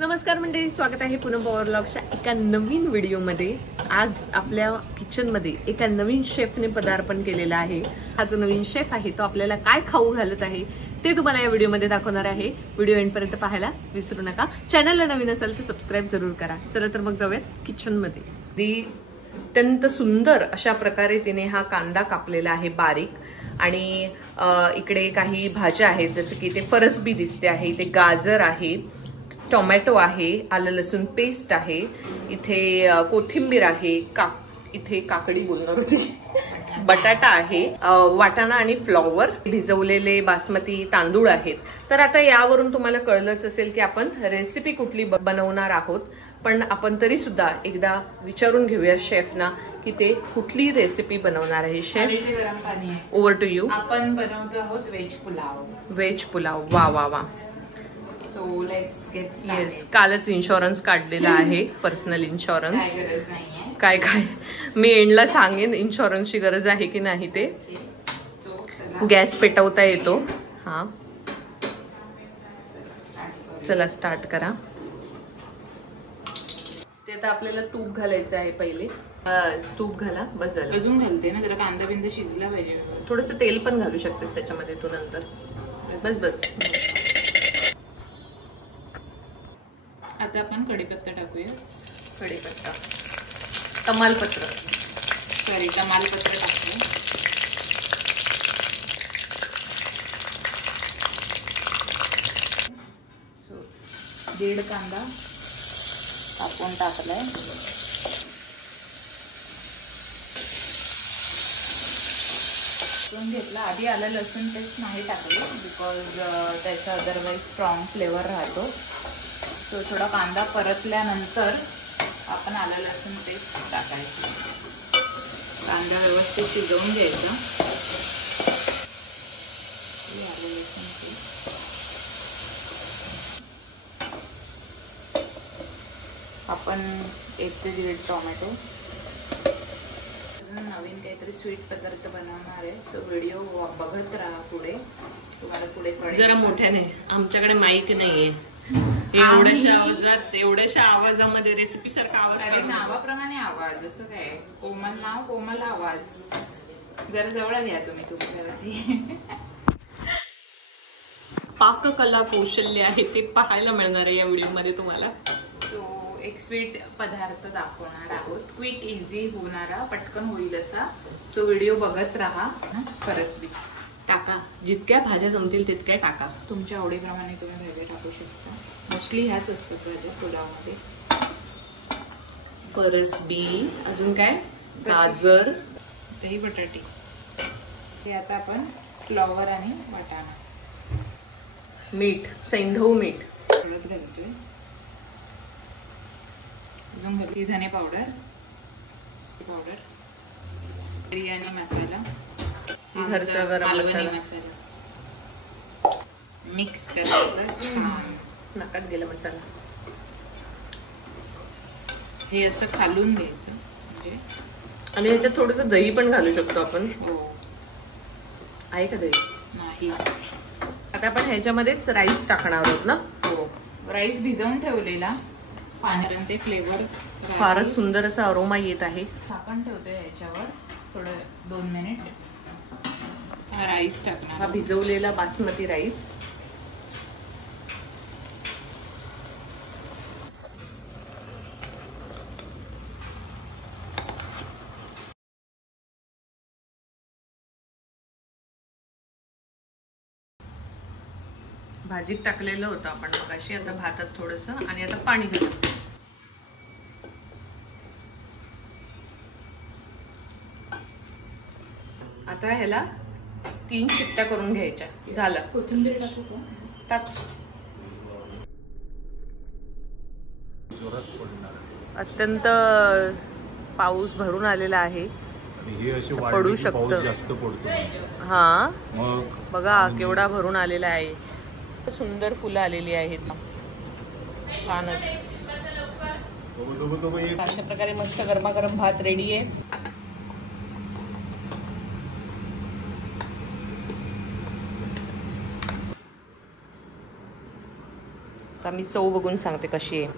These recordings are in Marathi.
नमस्कार मंडळी, स्वागत आहे पूनम पॉवर व्लॉग्सच्या एका नवीन व्हिडिओमध्ये। आज आपल्या किचनमध्ये एका नवीन शेफने पदार्पण केलेला आहे। हा जो नवीन शेफ आहे तो आपल्याला काय खाऊ घालत आहे ते तुम्हाला या व्हिडिओमध्ये दाखवणार आहे। व्हिडिओ एंड पर्यंत पाहायला विसरू नका। चॅनलला नवीन असाल तर सबस्क्राइब जरूर करा। चला तर मग जाऊयात किचनमध्ये। अत्यंत सुंदर अशा प्रकारे तिने हा कांदा कापलेला आहे बारीक, आणि इकडे काही भाज्या आहेत जसे की ते फरसबी दिसते आहे, इथे गाजर आहे, टोमॅटो आहे, आलं लसूण पेस्ट आहे, इथे कोथिंबीर आहे, इथे काकडी बोलणार होती, बटाटा आहे, वाटाणा आणि फ्लॉवर, भिजवलेले बासमती तांदूळ आहेत। तर आता यावरून तुम्हाला कळलंच असेल की आपण रेसिपी कुठली बनवणार आहोत, पण आपण तरी सुद्धा एकदा विचारून घेऊया शेफना की ते कुठली रेसिपी बनवणार आहे। शेफ, गरम पाणी आहे, ओव्हर टू यू। आपण बनवतो आहोत व्हेज पुलाव। व्हेज पुलाव, वा वा वा। So let's get started. Yes, कालच इन्शुरन्स काढलेला आहे, पर्सनल इन्शुरन्स। काय गरज नाहीये, काय काय मी एंडला सांगेन इन्शुरन्सची गरज आहे की नाही ते। गॅस पेटवता येतो। हा, चला स्टार्ट करा। ते आता आपल्याला तूप घालायचं आहे पहिले। तूप घाला, बस झालं। अजून घालते ना, जरा कांदा बिंदा शिजला पाहिजे। थोडस तेल पण घालू शकतेस त्याच्यामध्ये तू नंतर। बस बस। आता आपण कढीपत्ता टाकूया। कढीपत्ता, तमालपत्र, सॉरी तमालपत्र टाकूया। दीड कांदा कापून टाकलाय। घेतला आधी आलं लसूण पेस्ट नाही टाकली बिकॉज त्याचा अदरवाईज स्ट्रॉंग फ्लेवर राहतो। तो थोडा कांदा परतल्यानंतर आपण आलं लसूण पेस्ट टाकायची। कांदा व्यवस्थित शिजवून घ्यायचा। आलं लसूण पेस्ट आपण 1 ते 1.5 टोमॅटो। नवीन काहीतरी स्वीट पदार्थ बनवणार आहे, सो व्हिडिओ बघत राहा पुढे, तुम्हाला पुढे कळेल। जरा मोठ्याने, आमच्याकडे माईक नाहीये। एवढ्याशा आवाजामध्ये रेसिपी सारखा आवाज। अरे नावाप्रमाणे आवाज, असं काय, कोमल नाव कोमल आवाज। जरा जवळ घ्या तुम्ही तुमच्या पाककला कौशल्य आहे ते पाहायला मिळणार आहे या व्हिडिओ मध्ये तुम्हाला। सो एक स्वीट पदार्थ दाखवणार आहोत, क्विक इझी होणारा, पटकन होईल असा। सो व्हिडिओ बघत राहा। फरसबी टाका, जितक्या भाज्या जमतील तितक्या टाका। तुमच्या आवडीप्रमाणे तुम्ही भाज्या टाकू शकता। मोस्टली ह्याच असतात भाज्या पुलावमध्ये। फरसबी, अजून काय, गाजर, दही बटाटी। हे आता आपण फ्लॉवर आणि वाटाणा, मीठ, सैंधव मीठ, हळद घालतोय, अजून घालतोय धने पावडर, बिर्याणी मसाला, घरचा गरम मसाला, मिक्स करायचं। नाकात गेला मसाला। हे असं खालून घ्यायचं म्हणजे, आणि ह्याच्यात थोडस दही पण घालू शकतो आपण। हो, आहे का दही? नाही। आता आपण ह्याच्यामध्येच राईस टाकणार आहोत ना? हो, राईस भिजवून ठेवलेला पाण्यात, ते फ्लेवर फारच सुंदर असा अरोमा येत आहे। झाकण ठेवतोय ह्याच्यावर थोडं 2 मिनिट। राईस टाकणार, हा भिजवलेला बासमती राईस। भाजीत टाकलेलं होतं आपण मगाशी, आता भातात थोडस, आणि आता पाणी घालू। आता ह्याला 3 शिट्ट्या करून घ्यायच्या। झालं। कोथिंबीर टाकू का? टाक। अत्यंत पाऊस भरून आलेला आहे, पडू शकतं। हा, बघा केवढा भरून आलेला आहे। सुंदर फुलं आलेली आहेत, छानच। अशा प्रकारे मस्त गरमागरम भात रेडी आहे। आता मी चव बघून सांगते कशी आहे.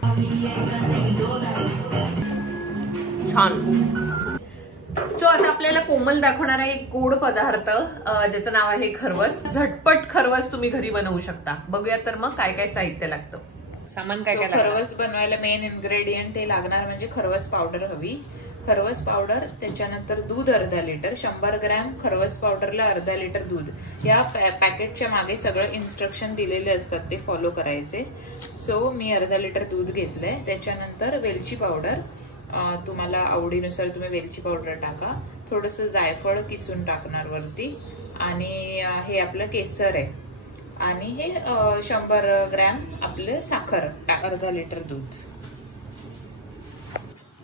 छान. सो आता आपल्याला कोमल दाखवणार आहे एक गोड पदार्थ ज्याचं नाव आहे खरवस. झटपट खरवस तुम्ही घरी बनवू शकता. बघूया तर मग काय काय साहित्य लागतं, सामान काय काय लागतं. खरवस बनवायला मेन इन्ग्रेडियंट ते लागणार म्हणजे खरवस पावडर हवी. खरवस पावडर, त्याच्यानंतर दूध अर्धा लिटर, 100 ग्रॅम खरवस पावडरला अर्धा लिटर दूध. या पॅकेटच्या मागे सगळं इन्स्ट्रक्शन दिलेले असतात, ते फॉलो करायचे. सो मी अर्धा लिटर दूध घेतलंय. त्याच्यानंतर वेलची पावडर, तुम्हाला आवडीनुसार तुम्ही वेलची पावडर टाका. थोडंसं जायफळ किसून टाकणार वरती. आणि हे आपलं केसर आहे. आणि हे 100 ग्रॅम आपलं साखर, अर्धा लिटर दूध.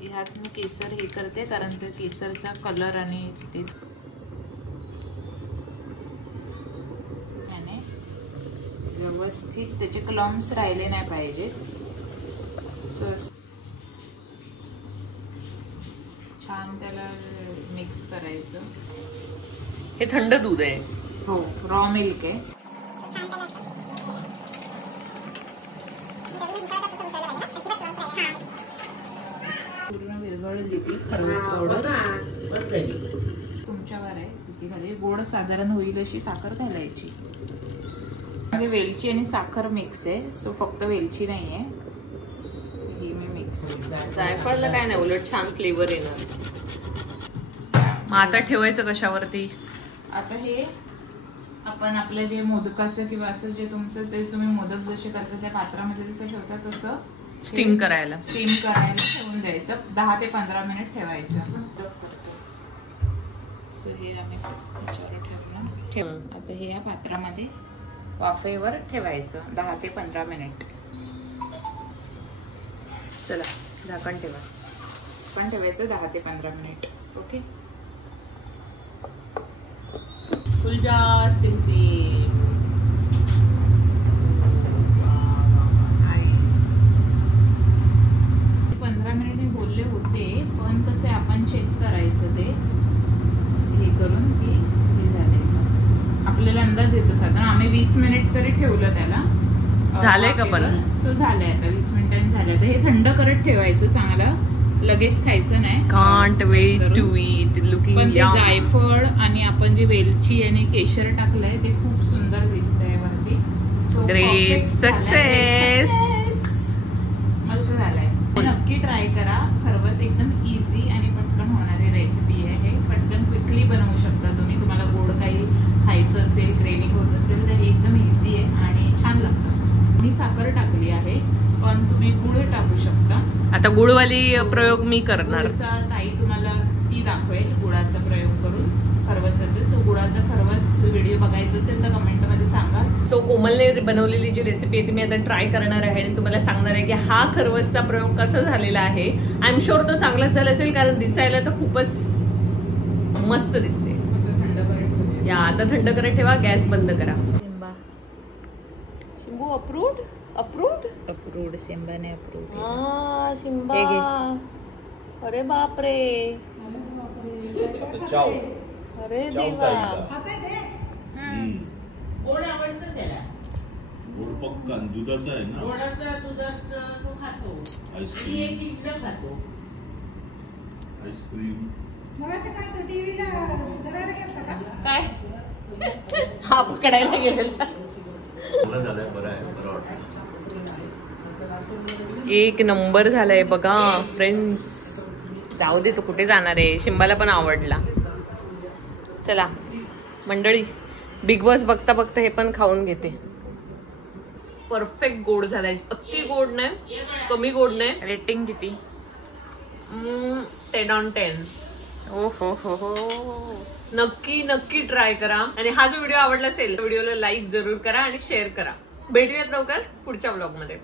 ह्यात मी केसर हे करते कारण ते केसरचा कलर आणि ते व्यवस्थित त्याचे क्लम्स राहिले नाही पाहिजे. सो छान त्याला मिक्स करायचं. हे थंड दूध आहे. हो, रॉ मिल्क आहे. पूर्ण विरघळली ती खरवस पावडर. तुमच्यावर आहे किती घालायची. गोड साधारण होईल अशी साखर घालायची. मध्ये वेलची आणि साखर मिक्स आहे. सो फक्त वेलची नाहीये, ही मी मिक्स. जायफळला काय नाही, उलट छान फ्लेवर येणार. मग आता ठेवायचं कशावरती. आता हे आपण आपलं जे मोदकाचं किंवा असं जे तुमचं ते तुम्ही मोदक जसे करता त्या पात्रामध्ये जसं ठेवता तसं स्टीम करायला ठेवून द्यायचं. 10 ते 15 मिनिट ठेवायचं. सो हे आम्ही त्याच्यावर ठेवलं. आता हे या पात्रामध्ये वाफेवर ठेवायचं 10 ते 15 मिनिट. चला झाकण ठेवा. पण ठेवायचं 10 ते 15 मिनिट. ओके. फुलजा सिम सिम. 15 मिनिट मी बोलले होते, पण कसं आपण चेक करायचं ते हे करून की हे झालंय. आपल्याला अंदाज येतो साधारण. आम्ही 20 मिनिट तरी ठेवलं त्याला. झालंय का पण. सो झालंय आता 20 मिनिटांनी झालंय. तर हे थंड करत ठेवायचं चांगलं, लगेच खायचं नाही. Can't wait to eat. Looking. पण ते जायफळ आणि आपण जे वेलची आणि केशर टाकलंय ते खूप सुंदर दिसतंय वरती. So great success. मस्त झालंय. नक्की ट्राय करा. खरवस एकदम इझी आणि पटकन होणारी रेसिपी आहे. पटकन क्विकली बनवू शकता तुम्ही. तुम्हाला गोड काही खायचं असेल, क्रेविंग होत असेल तर हे एकदम इझी आहे आणि छान लागतं. मी साखर टाकली आहे, पण तुम्ही गुळ टाकू शकता. आता गुळवाली प्रयोग मी करणार. ताई तुम्हाला ती दाखवेल गुळाचा प्रयोग करून खरवसाचे. सो गुळाचा खरवस व्हिडिओ बघायचा असेल तर कमेंटमध्ये सांगा. सो कोमलने बनवलेली जी रेसिपी आहे ती मी आता ट्राय करणार आहे आणि तुम्हाला सांगणार आहे की हा खरवसचा प्रयोग कसा झालेला आहे. आय एम शुअर तो चांगलाच झाला असेल, कारण दिसायला तर खूपच मस्त दिसते. या आता थंड करत ठेवा. गॅस बंद करा. शिंबू अप्रूव्ड. अप्रूव्ड सिम्बाने अप्रूव्ड. हा शिंबा. अरे बापरे. अरे देवा. गोड आवडतं त्याला. गोड पक्का दुधाचा आहे ना. दुधाचा तो खातो. आणि एक इडलं खातो. आईस्क्रीम. काय हा पकडायला गेलेला. झालंय. बरं आहे, बरं वाटतं. एक नंबर झालाय बघा फ्रेंड्स. जाऊ दे, तो कुठे जाणार आहे. शिंबाला पण आवडला. चला मंडळी, बिग बॉस बघता बघता हे पण खाऊन घेते. परफेक्ट गोड झालाय. अति गोड नाही, कमी गोड नाही. रेटिंग किती. 10 on 10. ओ हो. नक्की नक्की ट्राय करा. आणि हा जो व्हिडिओ आवडला असेल व्हिडिओला लाईक जरूर करा आणि शेअर करा. भेटूयात लवकर पुढच्या व्लॉग मध्ये.